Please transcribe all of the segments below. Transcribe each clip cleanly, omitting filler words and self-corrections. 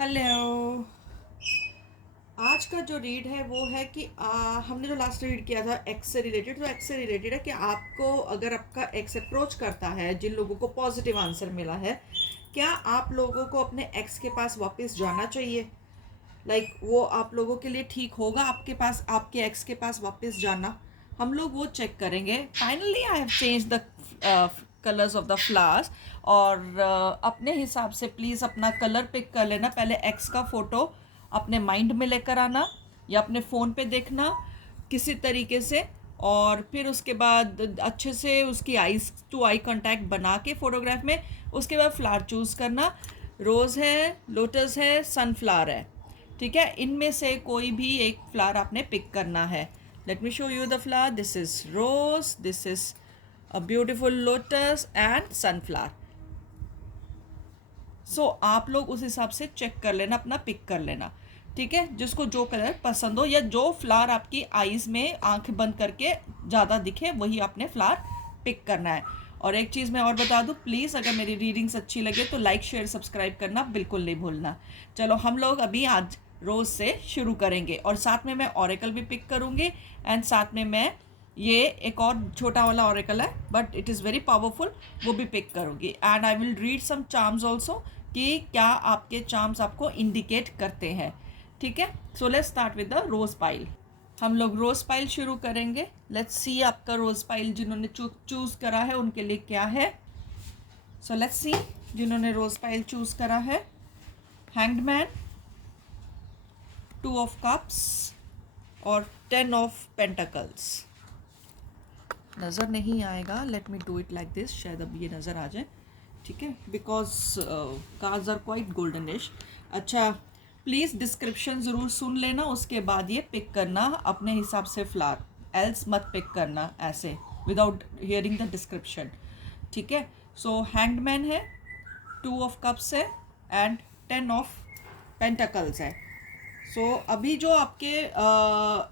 Hello. आज का जो रीड है वो है कि हमने जो लास्ट रीड किया था एक्स से रिलेटेड, तो एक्स से रिलेटेड है कि आपको अगर आपका एक्स अप्रोच करता है, जिन लोगों को पॉजिटिव आंसर मिला है, क्या आप लोगों को अपने एक्स के पास वापस जाना चाहिए? वो आप लोगों के लिए ठीक होगा आपके पास, आपके एक्स के पास वापस जाना? हम लोग वो चेक करेंगे। Finally I have change the colours of the flowers. और अपने हिसाब से प्लीज़ अपना कलर पिक कर लेना। पहले एक्स का फ़ोटो अपने माइंड में लेकर आना या अपने फ़ोन पे देखना किसी तरीके से, और फिर उसके बाद अच्छे से उसकी आईज टू आई कांटेक्ट बना के फ़ोटोग्राफ में उसके बाद फ्लावर चूज़ करना। रोज़ है, लोटस है, सनफ्लावर है, ठीक है? इनमें से कोई भी एक फ्लावर आपने पिक करना है। Let me show you the flower. This is rose, this is a beautiful lotus and sunflower. So आप लोग उस हिसाब से चेक कर लेना, अपना पिक कर लेना, ठीक है? जिसको जो कलर पसंद हो या जो फ्लावर आपकी आईज में आंख बंद करके ज़्यादा दिखे वही आपने फ्लावर पिक करना है। और एक चीज़ मैं और बता दूँ, प्लीज़ अगर मेरी रीडिंग्स अच्छी लगे तो लाइक शेयर सब्सक्राइब करना बिल्कुल नहीं भूलना। चलो हम लोग अभी आज रोज़ से शुरू करेंगे और साथ में मैं ऑरेकल भी पिक करूँगी एंड साथ में मैं ये एक और छोटा वाला ऑरेकल है but it is very powerful, वो भी पिक करूँगी। And I will read some charms also कि क्या आपके चार्म्स आपको इंडिकेट करते हैं, ठीक है? So let's start with the rose pile. हम लोग रोज पाइल शुरू करेंगे। लेट्स सी आपका रोज पाइल जिन्होंने चूज करा है उनके लिए क्या है। सो लेट्स सी जिन्होंने रोज पाइल चूज करा है। हैंग्ड मैन, 2 ऑफ कप्स और 10 ऑफ पेंटाकल्स। नज़र नहीं आएगा, let me do it like this, शायद अब ये नज़र आ जाए, ठीक है? Because cards are quite goldenish. अच्छा, प्लीज़ डिस्क्रिप्शन ज़रूर सुन लेना, उसके बाद ये पिक करना अपने हिसाब से फ्लावर, एल्स मत पिक करना ऐसे विदाउट हियरिंग द डिस्क्रिप्शन, ठीक है? सो हैंग्ड मैन है, 2 ऑफ कप्स है एंड 10 ऑफ पेंटाकल्स है। सो अभी जो आपके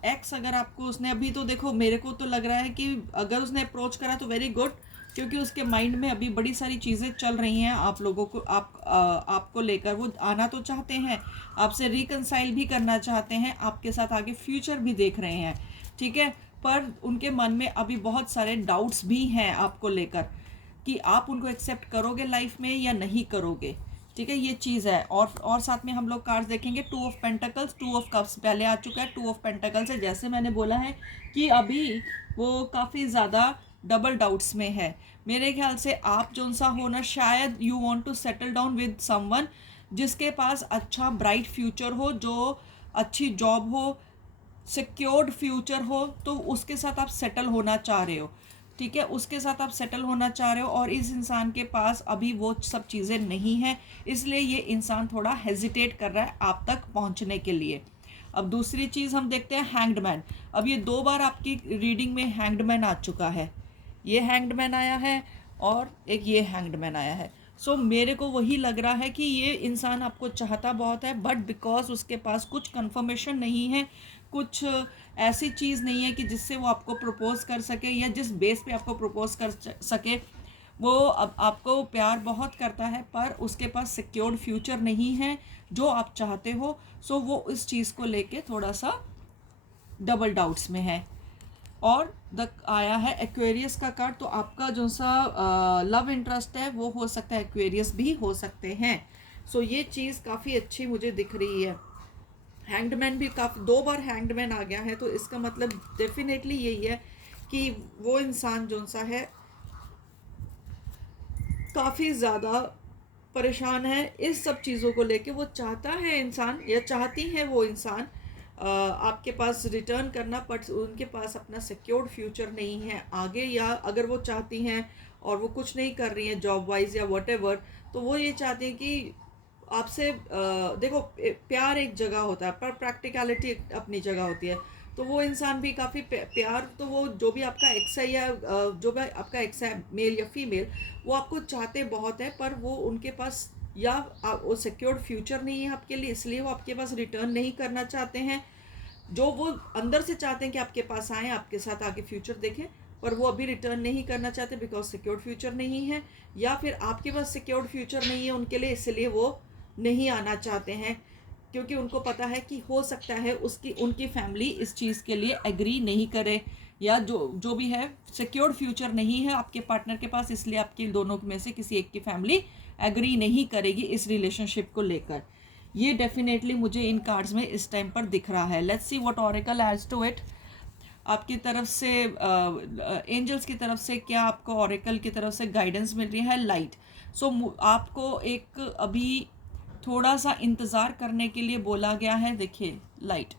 एक्स, अगर आपको उसने अभी, तो देखो मेरे को तो लग रहा है कि अगर उसने अप्रोच करा तो वेरी गुड, क्योंकि उसके माइंड में अभी बड़ी सारी चीज़ें चल रही हैं आप लोगों को, आपको लेकर। वो आना तो चाहते हैं, आपसे रिकनसाइल भी करना चाहते हैं, आपके साथ आगे फ्यूचर भी देख रहे हैं, ठीक है? पर उनके मन में अभी बहुत सारे डाउट्स भी हैं आपको लेकर कि आप उनको एक्सेप्ट करोगे लाइफ में या नहीं करोगे, ठीक है? ये चीज़ है। और साथ में हम लोग कार्ड्स देखेंगे। 2 ऑफ पेंटाकल्स, 2 ऑफ कप्स पहले आ चुका है, 2 ऑफ पेंटाकल्स है। जैसे मैंने बोला है कि अभी वो काफ़ी ज़्यादा डबल डाउट्स में है। मेरे ख्याल से आप जो सा हो ना, शायद you want to settle down with someone जिसके पास अच्छा ब्राइट फ्यूचर हो, जो अच्छी जॉब हो, सिक्योर्ड फ्यूचर हो, तो उसके साथ आप सेटल होना चाह रहे हो, ठीक है? उसके साथ आप सेटल होना चाह रहे हो और इस इंसान के पास अभी वो सब चीज़ें नहीं हैं, इसलिए ये इंसान थोड़ा हेजिटेट कर रहा है आप तक पहुंचने के लिए। अब दूसरी चीज़ हम देखते हैं हैंग्ड मैन। अब ये 2 बार आपकी रीडिंग में हैंग्ड मैन आ चुका है। ये हैंग्ड मैन आया है और एक ये हैंग्ड मैन आया है। सो मेरे को वही लग रहा है कि ये इंसान आपको चाहता बहुत है, बट बिकॉज उसके पास कुछ कंफर्मेशन नहीं है, कुछ ऐसी चीज़ नहीं है कि जिससे वो आपको प्रपोज कर सके या जिस बेस पे आपको प्रपोज कर सके। वो अब आपको प्यार बहुत करता है पर उसके पास सिक्योर्ड फ्यूचर नहीं है जो आप चाहते हो। सो वो इस चीज़ को लेके थोड़ा सा डबल डाउट्स में है। और द आया है एक्वेरियस का कार्ड, तो आपका जो सा लव इंटरेस्ट है वो हो सकता है एक्वेरियस भी हो सकते हैं। सो ये चीज़ काफ़ी अच्छी मुझे दिख रही है। हैंग्डमैन भी काफ़ी 2 बार हैंग्डमैन आ गया है, तो इसका मतलब डेफिनेटली यही है कि वो इंसान जो सा है काफ़ी ज़्यादा परेशान है इस सब चीज़ों को लेके। वो चाहता है इंसान या चाहती है वो इंसान आपके पास रिटर्न करना, बट उनके पास अपना सिक्योर्ड फ्यूचर नहीं है आगे, या अगर वो चाहती हैं और वो कुछ नहीं कर रही हैं जॉब वाइज या वट, तो वो ये चाहते हैं कि आपसे देखो प्यार एक जगह होता है पर प्रैक्टिकलिटी अपनी जगह होती है। तो वो इंसान भी काफ़ी प्यार, तो वो जो भी आपका एक्स है या जो भी आपका एक्स है मेल या फीमेल, वो आपको चाहते बहुत है पर वो उनके पास या वो सिक्योर्ड फ्यूचर नहीं है आपके लिए, इसलिए वो आपके पास रिटर्न नहीं करना चाहते हैं। जो वो अंदर से चाहते हैं कि आपके पास आएँ, आपके साथ आगे फ्यूचर देखें, पर वो अभी रिटर्न नहीं करना चाहते बिकॉज सिक्योर्ड फ्यूचर नहीं है, या फिर आपके पास सिक्योर्ड फ्यूचर नहीं है उनके लिए, इसलिए वो नहीं आना चाहते हैं, क्योंकि उनको पता है कि हो सकता है उनकी फैमिली इस चीज़ के लिए एग्री नहीं करे, या जो भी है सिक्योर्ड फ्यूचर नहीं है आपके पार्टनर के पास, इसलिए आपके दोनों में से किसी एक की फैमिली एग्री नहीं करेगी इस रिलेशनशिप को लेकर। ये डेफिनेटली मुझे इन कार्ड्स में इस टाइम पर दिख रहा है। Let's see what oracle adds to it. आपकी तरफ से एंजल्स की तरफ से क्या आपको ऑरेकल की तरफ से गाइडेंस मिल रही है? लाइट। सो आपको एक अभी थोड़ा सा इंतज़ार करने के लिए बोला गया है। देखिए लाइट,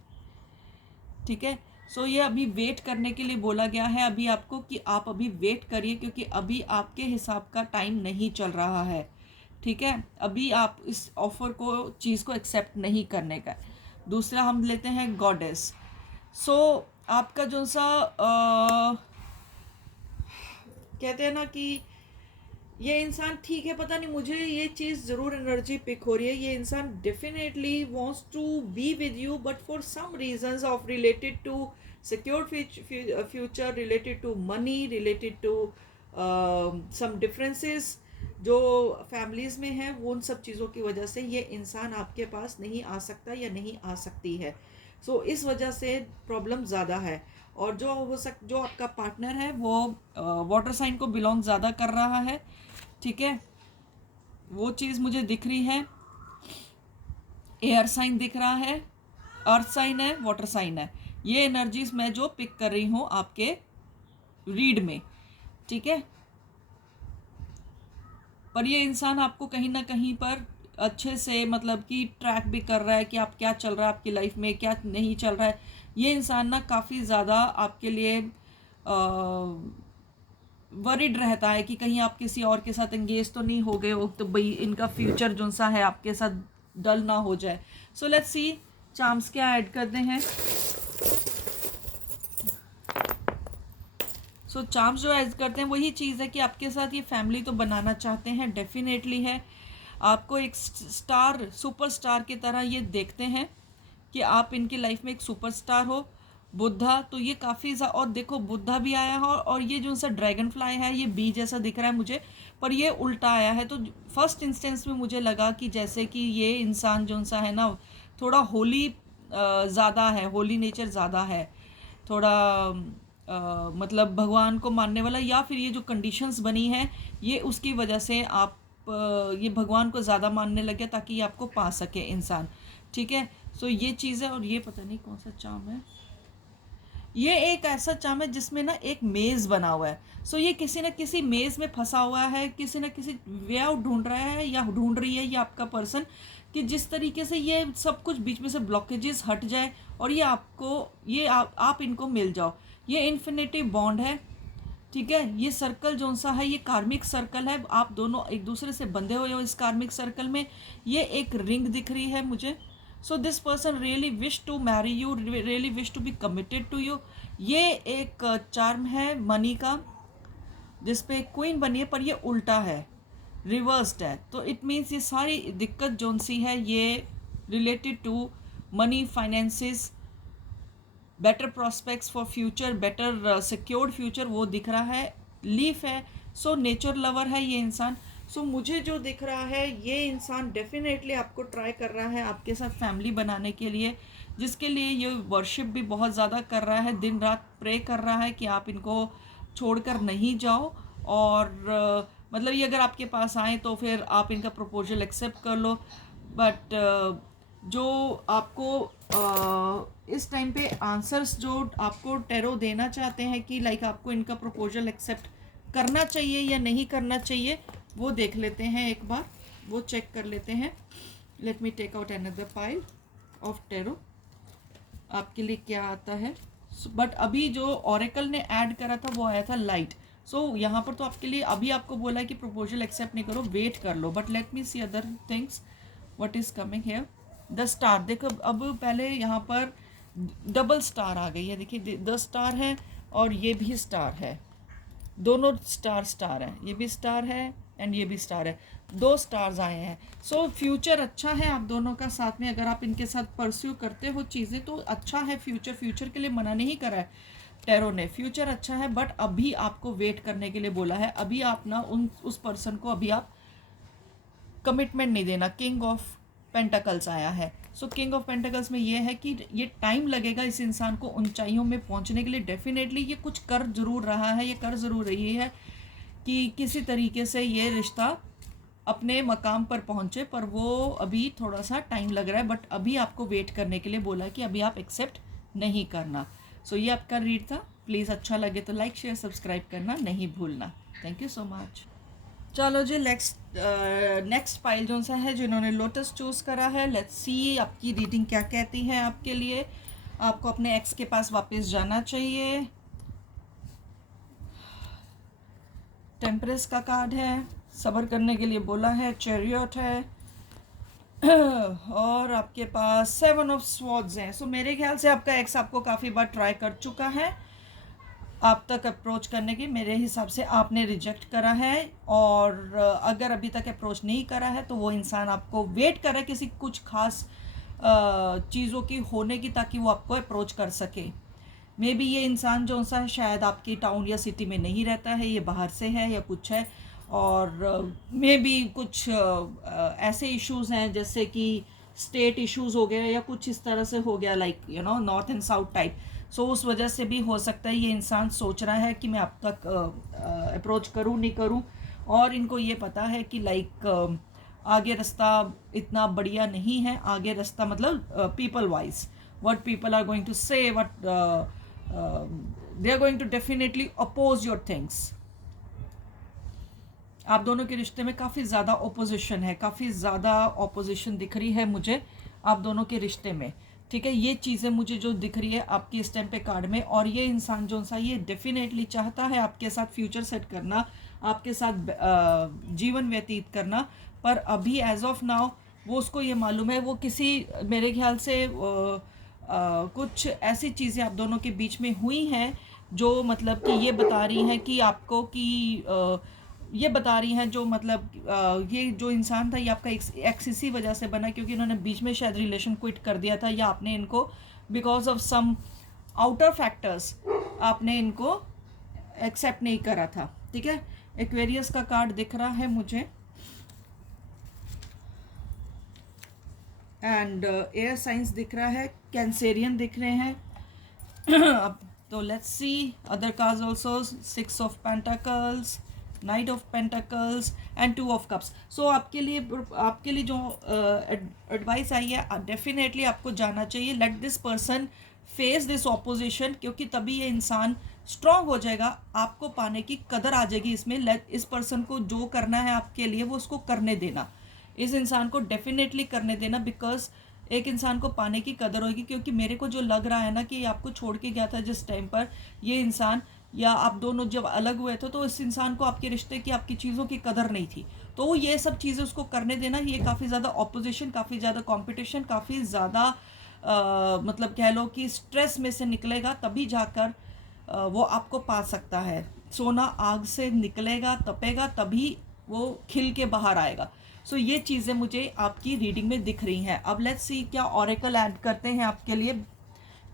ठीक है। सो ये अभी वेट करने के लिए बोला गया है अभी आपको, कि आप अभी वेट करिए, क्योंकि अभी आपके हिसाब का टाइम नहीं चल रहा है, ठीक है। अभी आप इस ऑफर को, चीज़ को एक्सेप्ट नहीं करने का। दूसरा हम लेते हैं गॉडेस। सो आपका जो सा कहते हैं ना कि ये इंसान, ठीक है, पता नहीं, मुझे ये चीज़ ज़रूर एनर्जी पिक हो रही है। ये इंसान definitely wants to be with you, but for some reasons of related to secure future, related to money, related to some differences जो फैमिलीज़ में हैं, वो उन सब चीज़ों की वजह से ये इंसान आपके पास नहीं आ सकता या नहीं आ सकती है। सो इस वजह से प्रॉब्लम ज़्यादा है। और जो आपका पार्टनर है वो वाटर साइन को बिलोंग ज़्यादा कर रहा है, ठीक है। वो चीज़ मुझे दिख रही है। एयर साइन दिख रहा है, अर्थ साइन है, वाटर साइन है। ये एनर्जीज मैं जो पिक कर रही हूँ आपके रीड में, ठीक है। पर ये इंसान आपको कहीं ना कहीं पर अच्छे से, मतलब कि ट्रैक भी कर रहा है कि आप क्या चल रहा है आपकी लाइफ में, क्या नहीं चल रहा है। ये इंसान ना काफ़ी ज़्यादा आपके लिए वरिड रहता है कि कहीं आप किसी और के साथ एंगेज तो नहीं हो गए हो, तो भाई इनका फ्यूचर जो सा है आपके साथ डल ना हो जाए। सो लेट्स सी चार्म्स क्या ऐड करते हैं। सो चार्म्स जो ऐड करते हैं वही चीज़ है कि आपके साथ ये फैमिली तो बनाना चाहते हैं, डेफिनेटली है। आपको एक स्टार, सुपरस्टार की तरह ये देखते हैं कि आप इनकी लाइफ में एक सुपरस्टार हो। बुद्धा, तो ये काफ़ी और देखो बुद्धा भी आया है, और ये जो सा ड्रैगन फ्लाई है ये बी जैसा दिख रहा है मुझे, पर ये उल्टा आया है। तो फर्स्ट इंस्टेंस में मुझे लगा कि जैसे कि ये इंसान जो सा है ना, थोड़ा होली ज़्यादा है, होली नेचर ज़्यादा है, थोड़ा मतलब भगवान को मानने वाला, या फिर ये जो कंडीशंस बनी है ये उसकी वजह से आप ये भगवान को ज़्यादा मानने लगे ताकि ये आपको पा सके इंसान, ठीक है। सो ये चीज़ है। और ये पता नहीं कौन सा चाम है, ये एक ऐसा चाम है जिसमें ना एक मेज़ बना हुआ है। सो ये किसी न किसी मेज़ में फंसा हुआ है, किसी न किसी वे आउट ढूंढ रहा है या ढूंढ रही है ये आपका पर्सन, कि जिस तरीके से ये सब कुछ बीच में से ब्लॉकेजेस हट जाए और ये आपको, ये आप इनको मिल जाओ। ये इन्फिनिटी बॉन्ड है, ठीक है। ये सर्कल जो सा है ये कार्मिक सर्कल है, आप दोनों एक दूसरे से बंधे हुए हो इस कार्मिक सर्कल में। ये एक रिंग दिख रही है मुझे। So this person really wish to marry you, really wish to be committed to you. ये एक चार्म है मनी का, जिसपे क्वीन बनी है, पर ये उल्टा है, रिवर्स्ड है। तो इट मीन्स ये सारी दिक्कत जोन सी है ये related to money, finances, better prospects for future, better secured future, वो दिख रहा है। लीफ है। सो नेचर लवर है ये इंसान। सो मुझे जो दिख रहा है ये इंसान डेफिनेटली आपको ट्राई कर रहा है आपके साथ फैमिली बनाने के लिए, जिसके लिए ये वर्शिप भी बहुत ज़्यादा कर रहा है, दिन रात प्रे कर रहा है कि आप इनको छोड़कर नहीं जाओ। और मतलब ये अगर आपके पास आए तो फिर आप इनका प्रपोजल एक्सेप्ट कर लो। बट जो आपको इस टाइम पे आंसर्स जो आपको टैरो देना चाहते हैं कि लाइक आपको इनका प्रपोजल एक्सेप्ट करना चाहिए या नहीं करना चाहिए, वो देख लेते हैं एक बार, वो चेक कर लेते हैं। Let me take out another pile of tarot, आपके लिए क्या आता है। बट अभी जो ऑरेकल ने ऐड करा था वो आया था लाइट। सो यहाँ पर तो आपके लिए अभी आपको बोला है कि प्रपोजल एक्सेप्ट नहीं करो, वेट कर लो। But let me see other things what is coming here. The star, देखो अब पहले यहाँ पर डबल स्टार आ गई है, देखिए द स्टार है और ये भी स्टार है, दोनों स्टार है, ये भी स्टार है एंड ये भी स्टार है, दो स्टार्स आए हैं। सो फ्यूचर अच्छा है आप दोनों का साथ में, अगर आप इनके साथ परस्यू करते हो चीज़ें तो अच्छा है। फ्यूचर के लिए मना नहीं करा है टैरो ने, फ्यूचर अच्छा है। बट अभी आपको वेट करने के लिए बोला है। अभी आप ना उस पर्सन को अभी आप कमिटमेंट नहीं देना। किंग ऑफ पेंटाकल्स आया है। सो किंग ऑफ पेंटाकल्स में ये है कि ये टाइम लगेगा इस इंसान को ऊंचाइयों में पहुंचने के लिए। डेफिनेटली ये कुछ कर ज़रूर रहा है, ये कर ज़रूर रही है कि किसी तरीके से ये रिश्ता अपने मकाम पर पहुंचे, पर वो अभी थोड़ा सा टाइम लग रहा है। बट अभी आपको वेट करने के लिए बोला कि अभी आप एक्सेप्ट नहीं करना। सो ये आपका रीड था। प्लीज़ अच्छा लगे तो लाइक शेयर सब्सक्राइब करना नहीं भूलना। Thank you so much. चलो जी, नेक्स्ट पाइल जो सा है जिन्होंने लोटस चूज़ करा है, लेट्स सी आपकी रीडिंग क्या कहती है आपके लिए। आपको अपने एक्स के पास वापस जाना चाहिए। टेम्परेस का कार्ड है, सब्र करने के लिए बोला है। चैरियट है और आपके पास 7 ऑफ स्वॉर्ड्स हैं। सो मेरे ख्याल से आपका एक्स आपको काफ़ी बार ट्राई कर चुका है आप तक अप्रोच करने की। मेरे हिसाब से आपने रिजेक्ट करा है, और अगर अभी तक अप्रोच नहीं करा है तो वो इंसान आपको वेट कर रहा है किसी कुछ खास चीज़ों की होने की, ताकि वो आपको अप्रोच कर सके। मे बी ये इंसान जो सा है शायद आपकी टाउन या सिटी में नहीं रहता है, ये बाहर से है या कुछ है। और मे बी कुछ ऐसे इश्यूज़ हैं जैसे कि स्टेट इश्यूज़ हो गए या कुछ इस तरह से हो गया, like north and south type. So उस वजह से भी हो सकता है ये इंसान सोच रहा है कि मैं आप तक अप्रोच करूं नहीं करूं। और इनको ये पता है कि लाइक आगे रास्ता इतना बढ़िया नहीं है। आगे रास्ता मतलब people wise, what people are going to say, what they are going to definitely oppose your things. आप दोनों के रिश्ते में काफ़ी ज़्यादा ओपोजिशन है, काफ़ी ज़्यादा ओपोजिशन दिख रही है मुझे आप दोनों के रिश्ते में। ठीक है, ये चीज़ें मुझे जो दिख रही है आपकी इस टाइम पे कार्ड में। और ये इंसान जो सा ये डेफिनेटली चाहता है आपके साथ फ्यूचर सेट करना, आपके साथ जीवन व्यतीत करना, पर अभी एज ऑफ नाउ वो उसको ये मालूम है वो किसी मेरे ख्याल से कुछ ऐसी चीज़ें आप दोनों के बीच में हुई हैं जो मतलब कि ये बता रही हैं कि आपको कि ये बता रही हैं जो मतलब ये जो इंसान था ये आपका एक्स इसी वजह से बना क्योंकि इन्होंने बीच में शायद रिलेशन क्विट कर दिया था, या आपने इनको because of some outer factors आपने इनको एक्सेप्ट नहीं करा था। ठीक है, एक्वेरियस का कार्ड दिख रहा है मुझे, एंड एयर साइंस दिख रहा है, कैंसेरियन दिख रहे हैं। अब तो let's see other cards also, 6 of pentacles, knight of pentacles and 2 of cups. So आपके लिए जो एडवाइस आई है, डेफिनेटली आपको जाना चाहिए। Let this person face this opposition, क्योंकि तभी ये इंसान स्ट्रांग हो जाएगा, आपको पाने की कदर आ जाएगी इसमें। लेट इस पर्सन को जो करना है आपके लिए वो उसको करने देना, इस इंसान को डेफिनेटली करने देना, बिकॉज एक इंसान को पाने की कदर होगी। क्योंकि मेरे को जो लग रहा है ना कि आपको छोड़ के गया था जिस टाइम पर ये इंसान, या आप दोनों जब अलग हुए थे, तो इस इंसान को आपके रिश्ते की, आपकी चीज़ों की कदर नहीं थी। तो ये सब चीज़ें उसको करने देना। ये काफ़ी ज़्यादा ऑपोजिशन, काफ़ी ज़्यादा कंपटीशन, काफ़ी ज़्यादा मतलब कह लो कि स्ट्रेस में से निकलेगा, तभी जाकर वो आपको पा सकता है। सोना आग से निकलेगा, तपेगा, तभी वो खिल के बाहर आएगा। सो ये चीज़ें मुझे आपकी रीडिंग में दिख रही हैं। अब लेट्स सी क्या ऑरेकल ऐड करते हैं आपके लिए।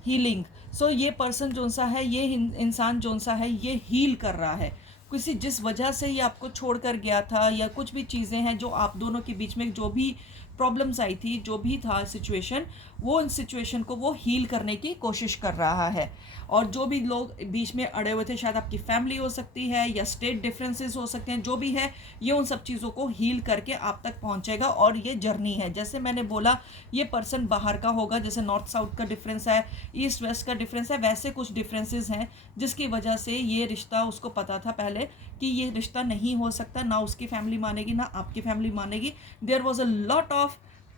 हीलिंग। सो ये पर्सन जो सा है, ये इंसान जो सा है, ये हील कर रहा है किसी जिस वजह से ये आपको छोड़ कर गया था, या कुछ भी चीज़ें हैं जो आप दोनों के बीच में जो भी प्रॉब्लम्स आई थी, जो भी था सिचुएशन, वो इन सिचुएशन को वो हील करने की कोशिश कर रहा है। और जो भी लोग बीच में अड़े हुए थे, शायद आपकी फैमिली हो सकती है या स्टेट डिफरेंसेस हो सकते हैं, जो भी है ये उन सब चीज़ों को हील करके आप तक पहुंचेगा। और ये जर्नी है, जैसे मैंने बोला ये पर्सन बाहर का होगा, जैसे नॉर्थ साउथ का डिफरेंस है, ईस्ट वेस्ट का डिफरेंस है, वैसे कुछ डिफरेंसेस हैं जिसकी वजह से ये रिश्ता उसको पता था पहले कि ये रिश्ता नहीं हो सकता, ना उसकी फैमिली मानेगी ना आपकी फैमिली मानेगी। There was a lot of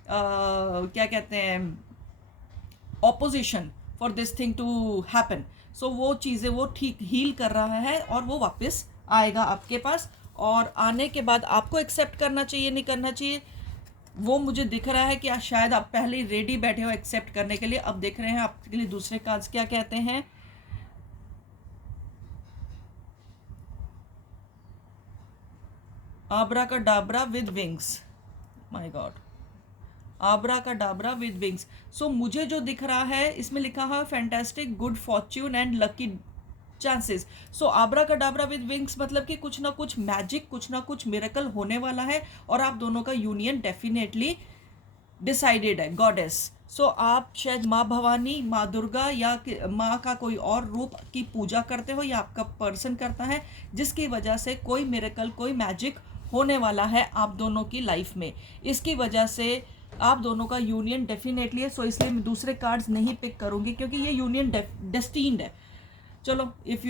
क्या कहते हैं opposition for this thing to happen. So वो चीज़ें वो ठीक हील कर रहा है और वो वापस आएगा आपके पास। और आने के बाद आपको एक्सेप्ट करना चाहिए नहीं करना चाहिए वो मुझे दिख रहा है कि शायद आप पहले ही रेडी बैठे हो एक्सेप्ट करने के लिए। अब देख रहे हैं आपके लिए दूसरे कार्ड्स क्या कहते हैं। Abracadabra with wings, my God, abracadabra with wings. सो मुझे जो दिख रहा है इसमें लिखा है fantastic, good fortune and lucky chances. So abracadabra with wings मतलब कि कुछ ना कुछ मैजिक, कुछ ना कुछ मिरेकल होने वाला है और आप दोनों का यूनियन डेफिनेटली डिसाइडेड है, गॉडेस। सो आप शायद माँ भवानी, माँ दुर्गा या माँ का कोई और रूप की पूजा करते हो, या आपका पर्सन करता है, जिसकी वजह से कोई मिरेकल, कोई मैजिक होने वाला है आप दोनों की लाइफ में। इसकी वजह से आप दोनों का यूनियन डेफिनेटली है। सो इसलिए मैं दूसरे कार्ड्स नहीं पिक करूँगी क्योंकि ये यूनियन डेस्टिन्ड है। चलो, इफ़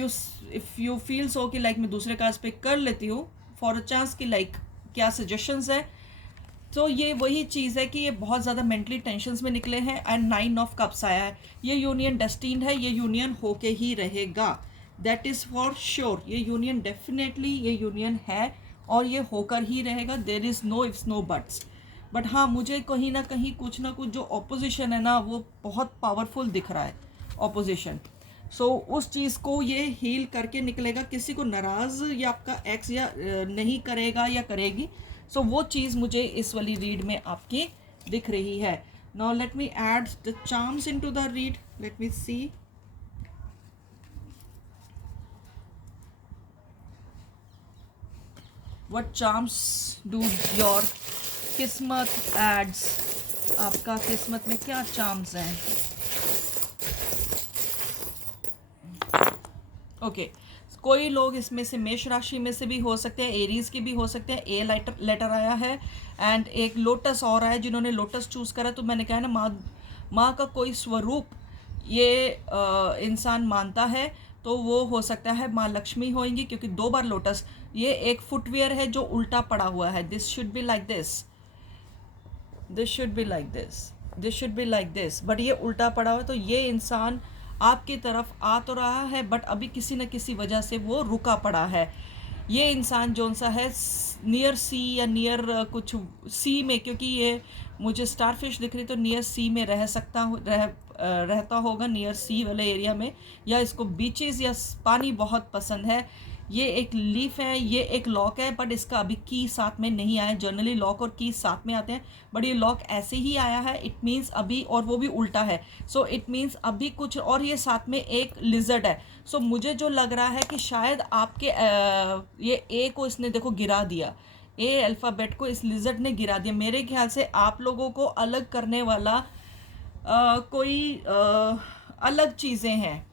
यू फील सो कि लाइक मैं दूसरे कार्ड्स पिक कर लेती हूँ फॉर अ चांस कि लाइक क्या सजेशंस है, तो ये वही चीज़ है कि ये बहुत ज़्यादा मेंटली टेंशन्स में निकले हैं एंड 9 ऑफ कप्स आया है। ये यूनियन डेस्टिन्ड है, ये यूनियन होके ही रहेगा, दैट इज़ फॉर श्योर। ये यूनियन डेफिनेटली ये यूनियन है और ये होकर ही रहेगा, there is no ifs no buts. But हाँ, मुझे कहीं ना कहीं कुछ ना कुछ जो ऑपोजिशन है ना, वो बहुत पावरफुल दिख रहा है, ऑपोजिशन। सो उस चीज़ को ये हील करके निकलेगा। किसी को नाराज़ या आपका एक्स या नहीं करेगा या करेगी। सो वो चीज़ मुझे इस वाली रीड में आपकी दिख रही है। Now let me add the charms into the read, let me see. What charms do your किस्मत एड्स, आपका किस्मत में क्या चार्म्स हैं? ओके, कोई लोग इसमें से मेष राशि में से भी हो सकते हैं, एरीज की भी हो सकते हैं। ए लेटर आया है एंड एक लोटस और आया है। जिन्होंने लोटस चूज़ करा, तो मैंने कहा ना, माँ का कोई स्वरूप ये इंसान मानता है, तो वो हो सकता है माँ लक्ष्मी होंगी, क्योंकि 2 बार लोटस। ये एक फुटवेयर है जो उल्टा पड़ा हुआ है। This should be like this, this should be like this, this should be like this, but ये उल्टा पड़ा हुआ है। तो ये इंसान आपकी तरफ आ तो रहा है, बट अभी किसी न किसी वजह से वो रुका पड़ा है। ये इंसान जौन सा है नियर सी या नियर कुछ सी में, क्योंकि ये मुझे स्टारफिश दिख रही, तो नियर सी में रहता होगा, नियर सी वाले एरिया में, या इसको बीचेस या पानी बहुत पसंद है। ये एक लीफ है, ये एक लॉक है, बट इसका अभी की साथ में नहीं आया। जनरली लॉक और की साथ में आते हैं, बट ये लॉक ऐसे ही आया है। इट मीन्स अभी, और वो भी उल्टा है। सो इट मीन्स अभी कुछ, और ये साथ में एक लिजर्ड है। सो मुझे जो लग रहा है कि शायद आपके ये ए को इसने देखो गिरा दिया, ए अल्फ़ाबेट को इस लिजर्ड ने गिरा दिया। मेरे ख्याल से आप लोगों को अलग करने वाला कोई अलग चीज़ें हैं।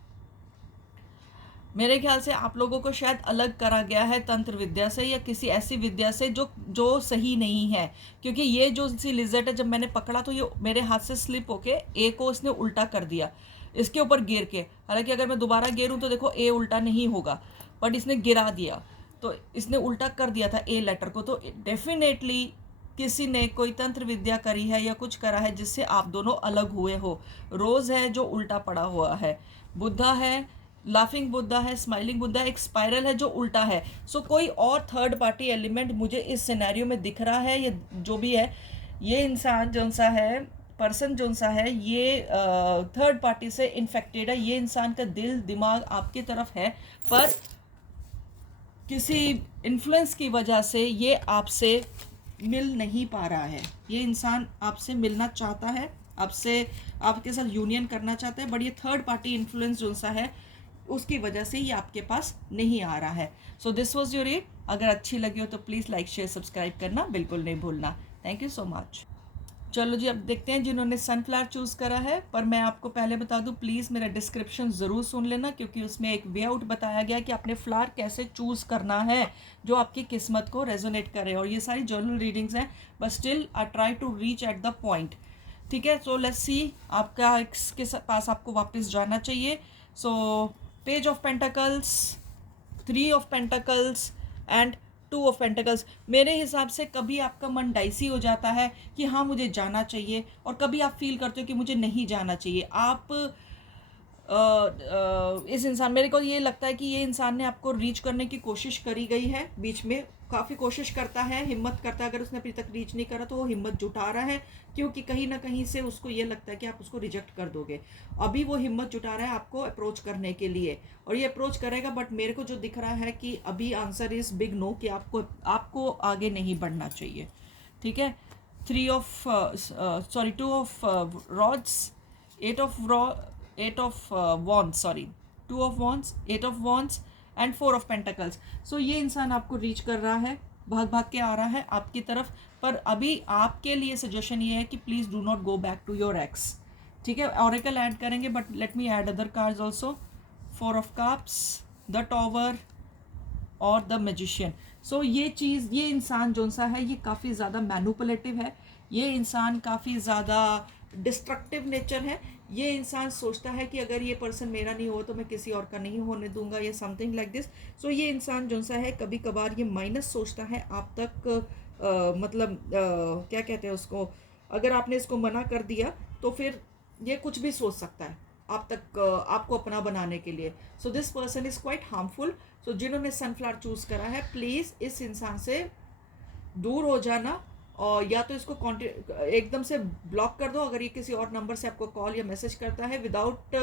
मेरे ख्याल से आप लोगों को शायद अलग करा गया है तंत्र विद्या से, या किसी ऐसी विद्या से जो सही नहीं है। क्योंकि ये जो सी लिजर्ट है, जब मैंने पकड़ा तो ये मेरे हाथ से स्लिप होके ए को इसने उल्टा कर दिया, इसके ऊपर गिर के। हालांकि अगर मैं दोबारा गिरूँ तो देखो ए उल्टा नहीं होगा, बट इसने गिरा दिया, तो इसने उल्टा कर दिया था ए लेटर को। तो डेफिनेटली किसी ने कोई तंत्र विद्या करी है या कुछ करा है जिससे आप दोनों अलग हुए हो। रोज़ है जो उल्टा पड़ा हुआ है, बुद्धा है, लाफिंग बुद्धा है, स्माइलिंग बुद्धा, एक स्पाइरल है जो उल्टा है। सो कोई और थर्ड पार्टी एलिमेंट मुझे इस सिनेरियो में दिख रहा है। ये जो भी है, ये इंसान जौन सा है, पर्सन जौन सा है, ये थर्ड पार्टी से इन्फेक्टेड है। ये इंसान का दिल दिमाग आपकी तरफ है, पर किसी इन्फ्लुएंस की वजह से ये आपसे मिल नहीं पा रहा है। ये इंसान आपसे मिलना चाहता है, आपसे, आपके साथ यूनियन करना चाहता है, बट ये थर्ड पार्टी इन्फ्लुएंस जो सा है उसकी वजह से ये आपके पास नहीं आ रहा है। So this was your read. अगर अच्छी लगी हो तो प्लीज़ लाइक शेयर सब्सक्राइब करना बिल्कुल नहीं भूलना। Thank you so much. चलो जी, अब देखते हैं जिन्होंने सनफ्लावर चूज़ करा है। पर मैं आपको पहले बता दूं, प्लीज़ मेरा डिस्क्रिप्शन ज़रूर सुन लेना, क्योंकि उसमें एक वे आउट बताया गया कि आपने फ्लावर कैसे चूज़ करना है जो आपकी किस्मत को रेजोनेट करे। और ये सारी जर्नल रीडिंग्स हैं, but still I try to reach at the point. ठीक है, सो लेट्स सी आपका किसके पास आपको वापस जाना चाहिए। So page of pentacles, 3 of pentacles and 2 of pentacles. मेरे हिसाब से कभी आपका मन डाइसी हो जाता है कि हाँ मुझे जाना चाहिए, और कभी आप फील करते हो कि मुझे नहीं जाना चाहिए। आप इस इंसान, मेरे को ये लगता है कि ये इंसान ने आपको रीच करने की कोशिश करी गई है, बीच में काफ़ी कोशिश करता है, हिम्मत करता है। अगर उसने अभी तक रीच नहीं करा तो वो हिम्मत जुटा रहा है, क्योंकि कहीं ना कहीं से उसको ये लगता है कि आप उसको रिजेक्ट कर दोगे। अभी वो हिम्मत जुटा रहा है आपको अप्रोच करने के लिए, और ये अप्रोच करेगा। बट मेरे को जो दिख रहा है कि अभी आंसर इज बिग नो, कि आपको आगे नहीं बढ़ना चाहिए। ठीक है, 2 of rods, 8 of wands, sorry 2 of wands, 8 of wands and 4 of pentacles. So ये इंसान आपको रीच कर रहा है, भाग भाग के आ रहा है आपकी तरफ। पर अभी आपके लिए सजेशन ये है कि please do not go back to your ex, ठीक है। ऑरेकल ऐड करेंगे but let me add other cards also. 4 of cups, the tower और द मैजिशियन। सो ये चीज़, ये इंसान जो सा है ये काफ़ी ज़्यादा मैनिपुलेटिव है, ये इंसान काफ़ी ज़्यादा डिस्ट्रक्टिव नेचर है। ये इंसान सोचता है कि अगर ये पर्सन मेरा नहीं हो तो मैं किसी और का नहीं होने दूंगा, या समथिंग लाइक दिस। सो ये इंसान जो सा है कभी कभार ये माइनस सोचता है आप तक, मतलब क्या कहते हैं उसको, अगर आपने इसको मना कर दिया तो फिर ये कुछ भी सोच सकता है आप तक, आपको अपना बनाने के लिए। So this person is quite harmful. So जिन्होंने सनफ्लावर चूज़ करा है, प्लीज़ इस इंसान से दूर हो जाना, और या तो इसको एकदम से ब्लॉक कर दो। अगर ये किसी और नंबर से आपको कॉल या मैसेज करता है विदाउट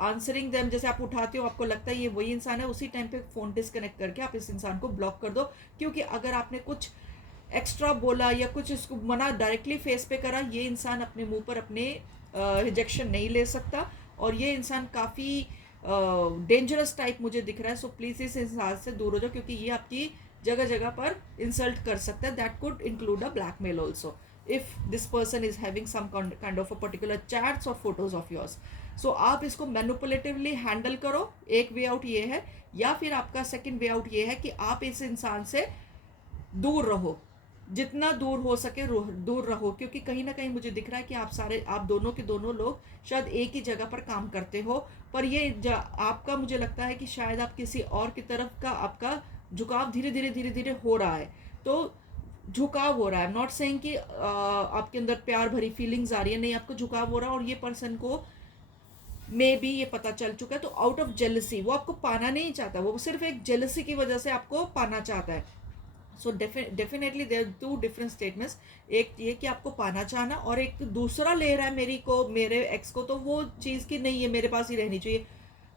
आंसरिंग देम, जैसे आप उठाते हो आपको लगता है ये वही इंसान है, उसी टाइम पे फ़ोन डिस्कनेक्ट करके आप इस इंसान को ब्लॉक कर दो। क्योंकि अगर आपने कुछ एक्स्ट्रा बोला या कुछ इसको मना डायरेक्टली फेस पे करा, ये इंसान अपने मुंह पर अपने रिजेक्शन नहीं ले सकता, और ये इंसान काफ़ी डेंजरस टाइप मुझे दिख रहा है। सो प्लीज़ इस इंसान से दूर हो जाओ, क्योंकि ये आपकी जगह जगह पर इंसल्ट कर सकता है। That could include a blackmail also if this person is having some kind of a particular chats और फोटोज ऑफ योर्स। सो आप इसको मैनिपुलेटिवली हैंडल करो, एक वे आउट ये है। या फिर आपका सेकेंड वे आउट ये है कि आप इस इंसान से दूर रहो, जितना दूर हो सके दूर रहो। क्योंकि कहीं ना कहीं मुझे दिख रहा है कि आप दोनों के दोनों लोग शायद एक ही जगह पर काम करते हो, पर ये आपका, मुझे लगता है कि शायद आप किसी और की तरफ का आपका झुकाव धीरे धीरे हो रहा है। तो झुकाव हो रहा है, नॉट सेइंग कि आपके अंदर प्यार भरी फीलिंग्स आ रही है, नहीं, आपको झुकाव हो रहा है। और ये पर्सन को मे बी ये पता चल चुका है, तो आउट ऑफ जेलसी वो आपको पाना नहीं चाहता, वो सिर्फ एक जेलसी की वजह से आपको पाना चाहता है। So definitely there two different statements, एक ये कि आपको पाना चाहना, और एक दूसरा ले रहा है मेरे एक्स को, तो वो चीज़ की नहीं है मेरे पास ही रहनी चाहिए,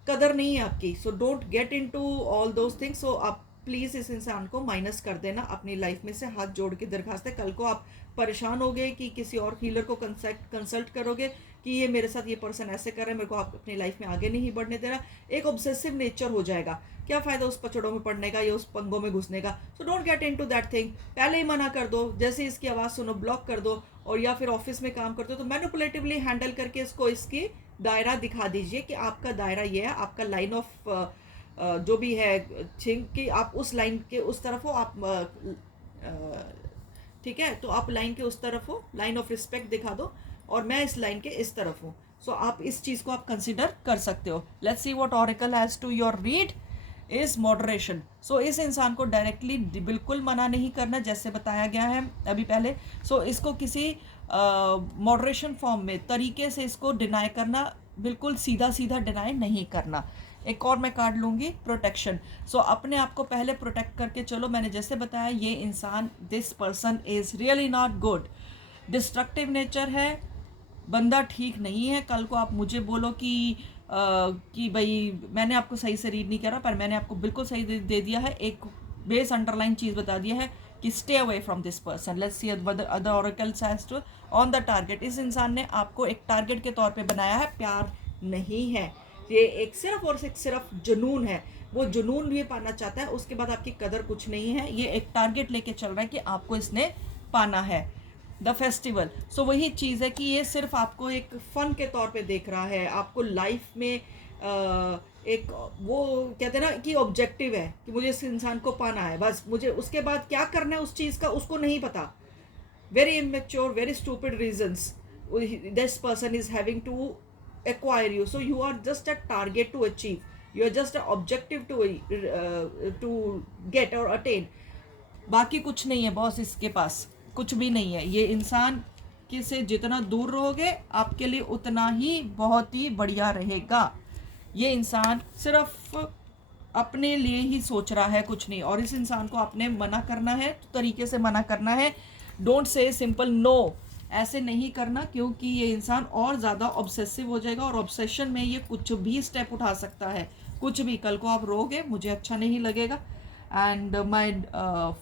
कदर नहीं है आपकी। So don't get in to all those things. So आप प्लीज़ इस इंसान को माइनस कर देना अपनी लाइफ में से, हाथ जोड़ के दरखास्त है। कल को आप परेशान होगे कि किसी और हीलर को कंसल्ट करोगे कि ये मेरे साथ ये पर्सन ऐसे कर रहा है, मेरे को आप अपनी लाइफ में आगे नहीं बढ़ने दे रहा, एक ऑब्सेसिव नेचर हो जाएगा। क्या फ़ायदा उस पचड़ों में पड़ने का या उस पंगों में घुसने का। So don't get in to that thing, पहले ही मना कर दो। जैसे इसकी आवाज़ सुनो ब्लॉक कर दो, और या फिर ऑफिस में काम करते हो तो मैनिपुलेटिवली हैंडल करके इसको इसकी दायरा दिखा दीजिए कि आपका दायरा ये है, आपका लाइन ऑफ जो भी है थिंक कि आप उस लाइन के उस तरफ हो, आप ठीक है, तो आप लाइन के उस तरफ हो, लाइन ऑफ रिस्पेक्ट दिखा दो, और मैं इस लाइन के इस तरफ हूँ। सो आप इस चीज़ को आप कंसिडर कर सकते हो। Let's see what oracle has to your read is moderation. So इस इंसान को डायरेक्टली बिल्कुल मना नहीं करना, जैसे बताया गया है अभी पहले। सो इसको किसी मॉडरेशन फॉर्म में तरीके से इसको डिनाई करना, बिल्कुल सीधा सीधा डिनाई नहीं करना। एक और मैं कार्ड लूँगी, प्रोटेक्शन। सो अपने आप को पहले प्रोटेक्ट करके चलो। मैंने जैसे बताया, ये इंसान, this person is really not good, destructive nature है, बंदा ठीक नहीं है। कल को आप मुझे बोलो कि भाई मैंने आपको सही से रीड नहीं करा, पर मैंने आपको बिल्कुल सही दे दिया है, एक बेस अंडरलाइन चीज़ बता दिया है कि stay away from this person. Let's see other oracles has to on the target. इस इंसान ने आपको एक टारगेट के तौर पे बनाया है, प्यार नहीं है, ये एक सिर्फ और सिर्फ जुनून है। वो जुनून भी पाना चाहता है, उसके बाद आपकी कदर कुछ नहीं है। ये एक टारगेट लेके चल रहा है कि आपको इसने पाना है, द फेस्टिवल। सो वही चीज़ है कि ये सिर्फ आपको एक फ़न के तौर पे देख रहा है, आपको लाइफ में एक वो कहते हैं ना कि ऑब्जेक्टिव है कि मुझे इस इंसान को पाना है, बस मुझे उसके बाद क्या करना है उस चीज़ का उसको नहीं पता। Very immature, very stupid reasons this person is having to acquire you. So you are just a target to achieve, you are just an objective to get or attain. बाकी कुछ नहीं है बॉस, इसके पास कुछ भी नहीं है। ये इंसान के से जितना दूर रहोगे आपके लिए उतना ही बहुत ही बढ़िया रहेगा। ये इंसान सिर्फ अपने लिए ही सोच रहा है, कुछ नहीं। और इस इंसान को आपने मना करना है तो तरीके से मना करना है। डोंट से सिंपल नो, ऐसे नहीं करना, क्योंकि ये इंसान और ज़्यादा ऑब्सेसिव हो जाएगा, और ऑब्सेशन में ये कुछ भी स्टेप उठा सकता है, कुछ भी। कल को आप रोगे, मुझे अच्छा नहीं लगेगा। And my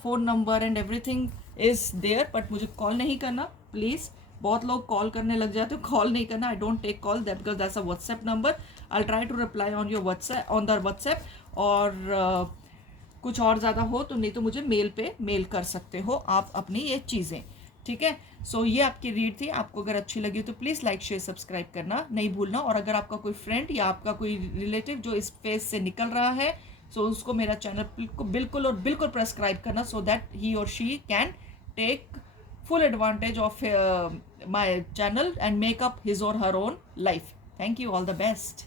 phone number and everything is there, but मुझे कॉल नहीं करना प्लीज़। बहुत लोग कॉल करने लग जाते हो, कॉल नहीं करना। I don't take call that because that's a WhatsApp number. I try to reply on your WhatsApp, on the WhatsApp. और कुछ और ज़्यादा हो तो, नहीं तो मुझे मेल पे मेल कर सकते हो आप अपनी ये चीज़ें, ठीक है। सो ये आपकी रीड थी। आपको अगर अच्छी लगी तो प्लीज़ लाइक शेयर सब्सक्राइब करना नहीं भूलना। और अगर आपका कोई फ्रेंड या आपका कोई रिलेटिव जो इस फेज से निकल रहा है, सो उसको मेरा चैनल बिल्कुल और बिल्कुल प्रेस्क्राइब करना, सो दैट ही और she can take full advantage of my channel and make up his or her own life. Thank you. All the best.